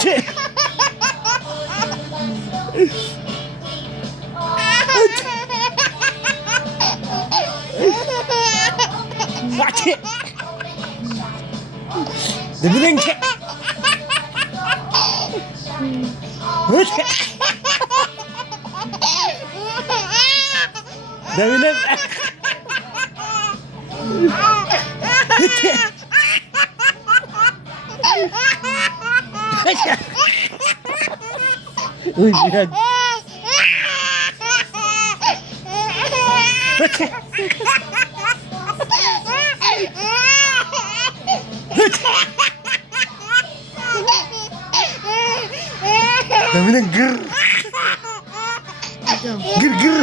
Achi! Achi! Dami lang siya! Achi! Dami lang! Achi! Uy, bilag! Achi! Dami ng grr! Grr, grr!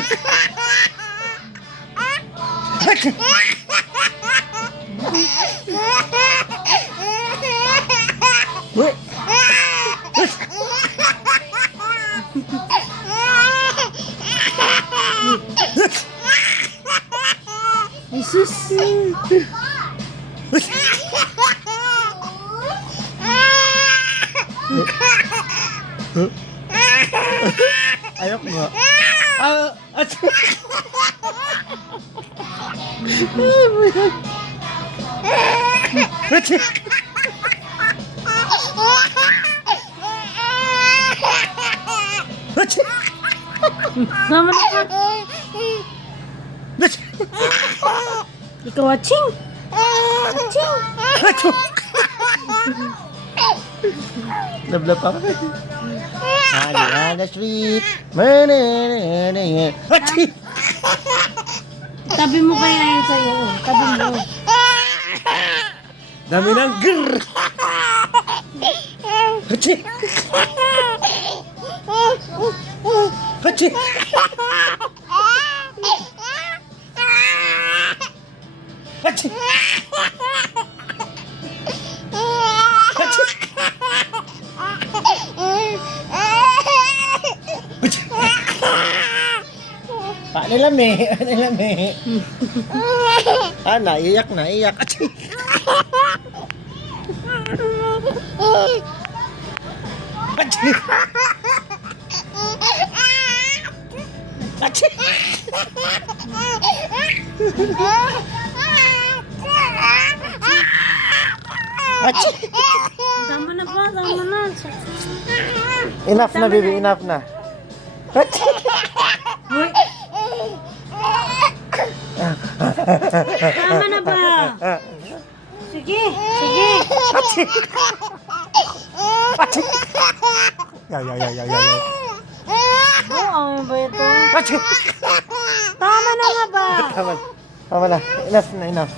Achi! Uy! Jesus! Ayok nga. Achi! Achi! Achi! Tama na ka! Achi! Ikaw, Aching! Aching! Achi! Lablab pa ka. Hana sweet. Achi! Tabi mo kaya yan sa'yo. Tabi mo. Dami ng grr! Achi! Achi! Achi! Achi! Nilami. Naiyak na, iyak. Achi! Achi! Achi! Achi! Tama na ba? Tama na. Enough na, baby. Enough na. Achi! Uy! Tama na ba? Sige! Sige! Achi! Achi! Ya. Oo, ba ito? Achi! Tama na nga ba? Tama na. Enough na, enough.